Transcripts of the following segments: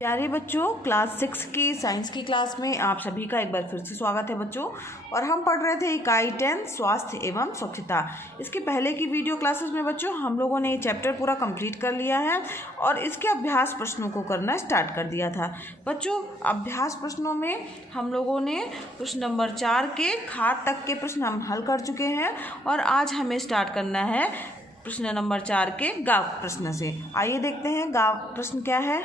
प्यारे बच्चों, क्लास 6 की साइंस की क्लास में आप सभी का एक बार फिर से स्वागत है बच्चों। और हम पढ़ रहे थे इकाई 10 स्वास्थ्य एवं स्वच्छता। इसके पहले की वीडियो क्लासेस में बच्चों हम लोगों ने ये चैप्टर पूरा कंप्लीट कर लिया है और इसके अभ्यास प्रश्नों को करना स्टार्ट कर दिया था। बच्चों, अभ्यास प्रश्नों में हम लोगों ने प्रश्न नंबर 4 के खाद तक के प्रश्न हम हल कर चुके हैं और आज हमें स्टार्ट करना है प्रश्न नंबर 4 के गा प्रश्न से। आइए देखते हैं गा प्रश्न क्या है।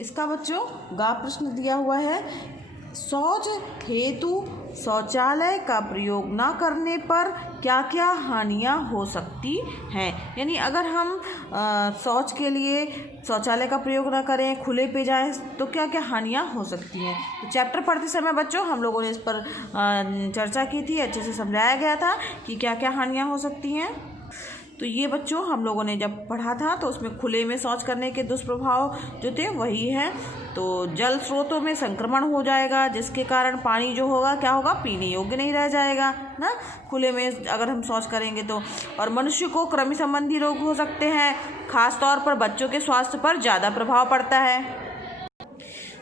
इसका बच्चों गा प्रश्न दिया हुआ है, शौच हेतु शौचालय का प्रयोग न करने पर क्या क्या हानियां हो सकती हैं। यानी अगर हम शौच के लिए शौचालय का प्रयोग ना करें, खुले पे जाएं, तो क्या क्या हानियां हो सकती हैं। तो चैप्टर पढ़ते समय बच्चों हम लोगों ने इस पर चर्चा की थी, अच्छे से समझाया गया था कि क्या क्या हानियां हो सकती हैं। तो ये बच्चों हम लोगों ने जब पढ़ा था तो उसमें खुले में शौच करने के दुष्प्रभाव जो थे वही हैं। तो जल स्रोतों में संक्रमण हो जाएगा, जिसके कारण पानी जो होगा क्या होगा, पीने योग्य नहीं रह जाएगा ना, खुले में अगर हम शौच करेंगे तो। और मनुष्य को कृमि संबंधी रोग हो सकते हैं, खास तौर पर बच्चों के स्वास्थ्य पर ज़्यादा प्रभाव पड़ता है।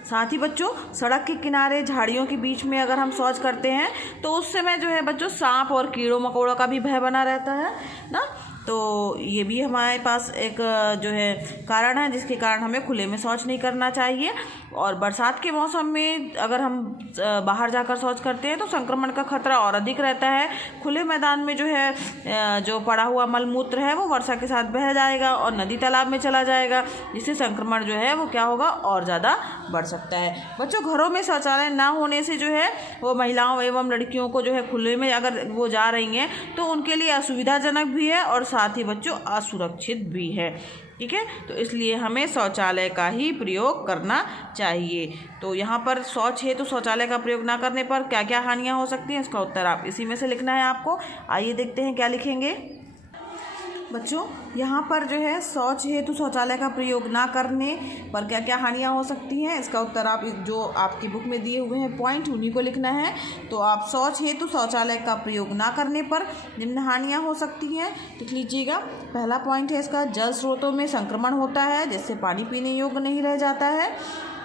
साथ ही बच्चों सड़क के किनारे झाड़ियों के बीच में अगर हम शौच करते हैं तो उस समय जो है बच्चों सांप और कीड़ों मकोड़ों का भी भय बना रहता है ना। तो ये भी हमारे पास एक जो है कारण है जिसके कारण हमें खुले में शौच नहीं करना चाहिए। और बरसात के मौसम में अगर हम बाहर जाकर शौच करते हैं तो संक्रमण का खतरा और अधिक रहता है। खुले मैदान में जो है जो पड़ा हुआ मलमूत्र है वो वर्षा के साथ बह जाएगा और नदी तालाब में चला जाएगा, जिससे संक्रमण जो है वो क्या होगा, और ज़्यादा बढ़ सकता है। बच्चों, घरों में शौचालय ना होने से जो है वो महिलाओं एवं लड़कियों को जो है खुले में अगर वो जा रही हैं तो उनके लिए असुविधाजनक भी है और साथ ही बच्चों असुरक्षित भी है। ठीक है, तो इसलिए हमें शौचालय का ही प्रयोग करना चाहिए। तो यहाँ पर शौच है तो शौचालय का प्रयोग ना करने पर क्या क्या हानियाँ हो सकती हैं, इसका उत्तर आप इसी में से लिखना है आपको। आइए देखते हैं क्या लिखेंगे बच्चों। यहाँ पर जो है शौच हेतु शौचालय का प्रयोग ना करने पर क्या क्या हानियाँ हो सकती हैं, इसका उत्तर आप जो आपकी बुक में दिए हुए हैं पॉइंट उन्हीं को लिखना है। तो आप शौच हेतु शौचालय का प्रयोग ना करने पर निम्न हानियाँ हो सकती हैं, लिख लीजिएगा। पहला पॉइंट है इसका, जल स्रोतों में संक्रमण होता है जिससे पानी पीने योग्य नहीं रह जाता है।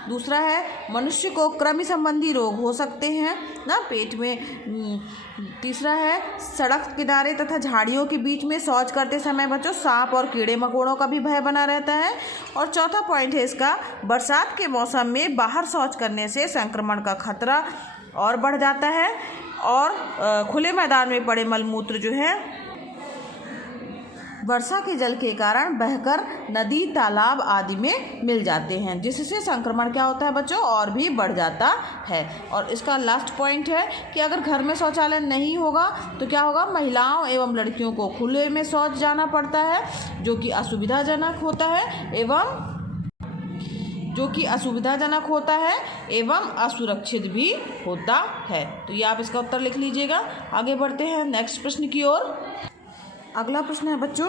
दूसरा है, मनुष्य को कृमि संबंधी रोग हो सकते हैं ना, पेट में। तीसरा है, सड़क किनारे तथा झाड़ियों के बीच में शौच करते समय बच्चों सांप और कीड़े मकोड़ों का भी भय बना रहता है। और चौथा पॉइंट है इसका, बरसात के मौसम में बाहर शौच करने से संक्रमण का खतरा और बढ़ जाता है और खुले मैदान में पड़े मलमूत्र जो है वर्षा के जल के कारण बहकर नदी तालाब आदि में मिल जाते हैं, जिससे संक्रमण क्या होता है बच्चों, और भी बढ़ जाता है। और इसका लास्ट पॉइंट है कि अगर घर में शौचालय नहीं होगा तो क्या होगा, महिलाओं एवं लड़कियों को खुले में शौच जाना पड़ता है जो कि असुविधाजनक होता है एवं असुरक्षित भी होता है। तो ये आप इसका उत्तर लिख लीजिएगा। आगे बढ़ते हैं नेक्स्ट प्रश्न की ओर। अगला प्रश्न है बच्चों,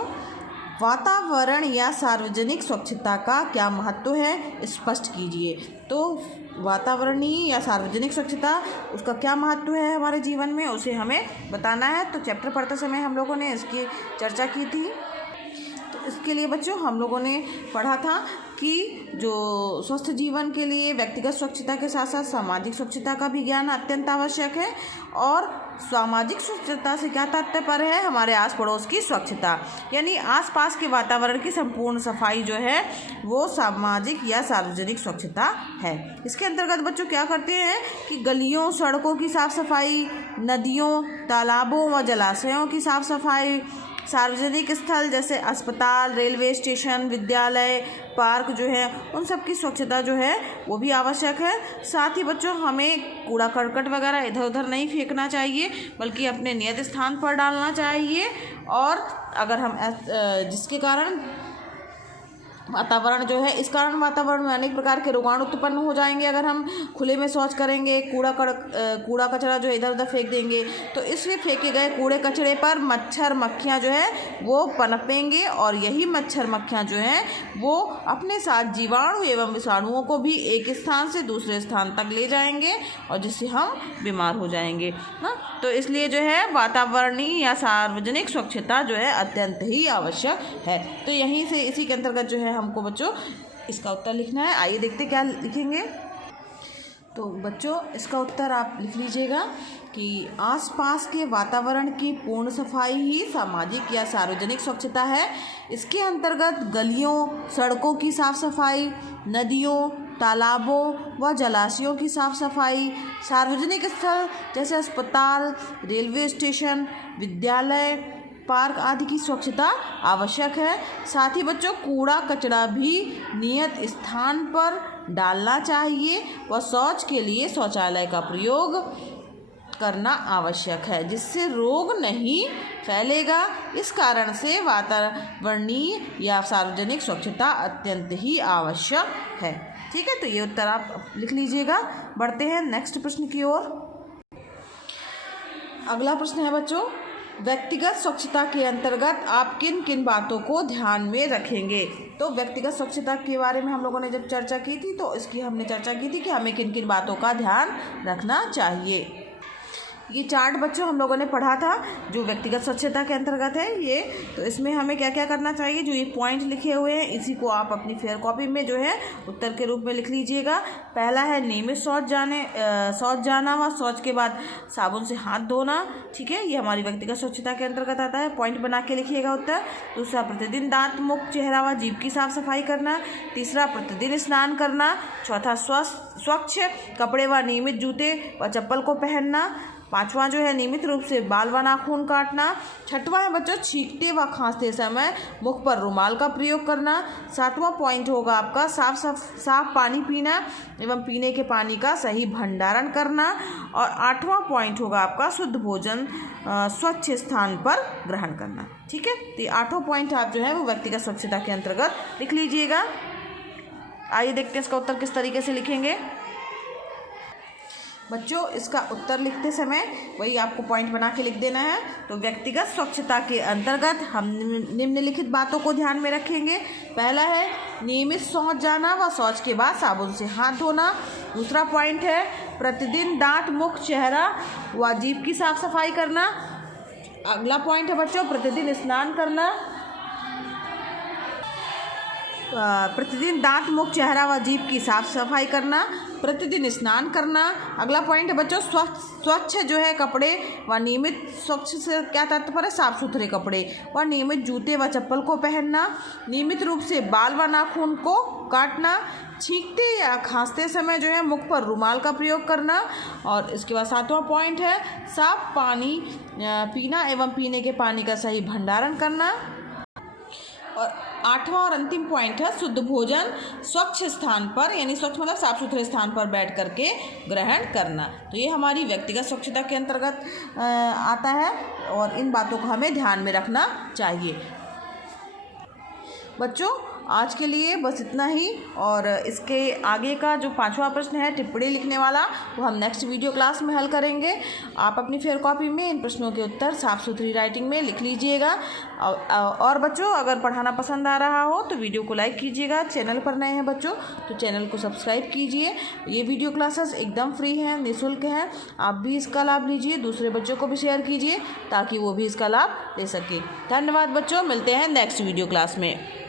वातावरण या सार्वजनिक स्वच्छता का क्या महत्व है, स्पष्ट कीजिए। तो वातावरणीय या सार्वजनिक स्वच्छता, उसका क्या महत्व है हमारे जीवन में, उसे हमें बताना है। तो चैप्टर पढ़ते समय हम लोगों ने इसकी चर्चा की थी। तो इसके लिए बच्चों हम लोगों ने पढ़ा था कि जो स्वस्थ जीवन के लिए व्यक्तिगत स्वच्छता के साथ साथ सामाजिक स्वच्छता का भी ज्ञान अत्यंत आवश्यक है। और सामाजिक स्वच्छता से क्या तात्पर्य है, हमारे आस पड़ोस की स्वच्छता, यानी आसपास के वातावरण की संपूर्ण सफाई जो है वो सामाजिक या सार्वजनिक स्वच्छता है। इसके अंतर्गत बच्चों क्या करते हैं कि गलियों सड़कों की साफ सफाई, नदियों तालाबों व जलाशयों की साफ सफाई, सार्वजनिक स्थल जैसे अस्पताल, रेलवे स्टेशन, विद्यालय, पार्क जो है उन सब की स्वच्छता जो है वो भी आवश्यक है। साथ ही बच्चों हमें कूड़ा करकट वगैरह इधर उधर नहीं फेंकना चाहिए, बल्कि अपने नियत स्थान पर डालना चाहिए। और अगर हम जिसके कारण वातावरण जो है, इस कारण वातावरण में अनेक प्रकार के रोगाणु उत्पन्न हो जाएंगे। अगर हम खुले में शौच करेंगे, कूड़ा कचरा जो है इधर उधर फेंक देंगे तो इसलिए फेंके गए कूड़े कचरे पर मच्छर मक्खियाँ जो है वो पनपेंगे और यही मच्छर मक्खियाँ जो हैं वो अपने साथ जीवाणु एवं विषाणुओं को भी एक स्थान से दूसरे स्थान तक ले जाएंगे और जिससे हम बीमार हो जाएंगे ना। तो इसलिए जो है वातावरणीय या सार्वजनिक स्वच्छता जो है अत्यंत ही आवश्यक है। तो यहीं से इसी के अंतर्गत जो है हमको बच्चों इसका उत्तर लिखना है। आइए देखते क्या लिखेंगे। तो बच्चों इसका उत्तर आप लिख लीजिएगा कि आसपास के वातावरण की पूर्ण सफाई ही सामाजिक या सार्वजनिक स्वच्छता है। इसके अंतर्गत गलियों, सड़कों की साफ सफाई, नदियों, तालाबों व जलाशयों की साफ सफाई, सार्वजनिक स्थल जैसे अस्पताल, रेलवे स्टेशन, विद्यालय, पार्क आदि की स्वच्छता आवश्यक है। साथ ही बच्चों कूड़ा कचरा भी नियत स्थान पर डालना चाहिए व शौच के लिए शौचालय का प्रयोग करना आवश्यक है, जिससे रोग नहीं फैलेगा। इस कारण से वातावरणीय या सार्वजनिक स्वच्छता अत्यंत ही आवश्यक है। ठीक है, तो ये उत्तर आप लिख लीजिएगा। बढ़ते हैं नेक्स्ट प्रश्न की ओर। अगला प्रश्न है बच्चों, व्यक्तिगत स्वच्छता के अंतर्गत आप किन किन बातों को ध्यान में रखेंगे। तो व्यक्तिगत स्वच्छता के बारे में हम लोगों ने जब चर्चा की थी तो इसकी हमने चर्चा की थी कि हमें किन किन बातों का ध्यान रखना चाहिए। ये चार्ट बच्चों हम लोगों ने पढ़ा था जो व्यक्तिगत स्वच्छता के अंतर्गत है ये। तो इसमें हमें क्या क्या करना चाहिए, जो ये पॉइंट लिखे हुए हैं इसी को आप अपनी फेयर कॉपी में जो है उत्तर के रूप में लिख लीजिएगा। पहला है नियमित शौच जाना व शौच के बाद साबुन से हाथ धोना। ठीक है, ये हमारी व्यक्तिगत स्वच्छता के अंतर्गत आता है। पॉइंट बना के लिखिएगा उत्तर। दूसरा, प्रतिदिन दांत, मुख, चेहरा व जीभ की साफ सफाई करना। तीसरा, प्रतिदिन स्नान करना। चौथा, स्वच्छ कपड़े व नियमित जूते व चप्पल को पहनना। पांचवा जो है नियमित रूप से बाल व नाखून काटना। छठवां है बच्चों छींकते व खांसते समय मुख पर रुमाल का प्रयोग करना। सातवां पॉइंट होगा आपका साफ पानी पीना एवं पीने के पानी का सही भंडारण करना। और आठवां पॉइंट होगा आपका शुद्ध भोजन स्वच्छ स्थान पर ग्रहण करना। ठीक है, तो आठों पॉइंट आप जो है वो व्यक्तिगत स्वच्छता के अंतर्गत लिख लीजिएगा। आइए देखते हैं इसका उत्तर किस तरीके से लिखेंगे। बच्चों इसका उत्तर लिखते समय वही आपको पॉइंट बना के लिख देना है। तो व्यक्तिगत स्वच्छता के अंतर्गत हम निम्नलिखित बातों को ध्यान में रखेंगे। पहला है नियमित शौच जाना व शौच के बाद साबुन से हाथ धोना। दूसरा पॉइंट है प्रतिदिन दांत, मुख, चेहरा व जीभ की साफ सफाई करना। अगला पॉइंट है बच्चों प्रतिदिन स्नान करना। प्रतिदिन दांत, मुख, चेहरा व जीभ की साफ सफाई करना, प्रतिदिन स्नान करना। अगला पॉइंट है बच्चों स्वच्छ जो है कपड़े व नियमित, स्वच्छ से क्या तात्पर्य है, साफ सुथरे कपड़े व नियमित जूते व चप्पल को पहनना। नियमित रूप से बाल व नाखून को काटना। छींकते या खांसते समय जो है मुख पर रुमाल का प्रयोग करना। और इसके बाद सातवां पॉइंट है साफ पानी पीना एवं पीने के पानी का सही भंडारण करना। और आठवां और अंतिम पॉइंट है शुद्ध भोजन स्वच्छ स्थान पर, यानी स्वच्छ मतलब साफ सुथरे स्थान पर बैठ करके ग्रहण करना। तो ये हमारी व्यक्तिगत स्वच्छता के अंतर्गत आता है और इन बातों को हमें ध्यान में रखना चाहिए। बच्चों आज के लिए बस इतना ही। और इसके आगे का जो पांचवा प्रश्न है टिप्पणी लिखने वाला वो हम नेक्स्ट वीडियो क्लास में हल करेंगे। आप अपनी फेयर कॉपी में इन प्रश्नों के उत्तर साफ सुथरी राइटिंग में लिख लीजिएगा। और बच्चों अगर पढ़ाना पसंद आ रहा हो तो वीडियो को लाइक कीजिएगा। चैनल पर नए हैं बच्चों तो चैनल को सब्सक्राइब कीजिए। ये वीडियो क्लासेस एकदम फ्री हैं, निःशुल्क हैं। आप भी इसका लाभ लीजिए, दूसरे बच्चों को भी शेयर कीजिए ताकि वो भी इसका लाभ ले सके। धन्यवाद बच्चों, मिलते हैं नेक्स्ट वीडियो क्लास में।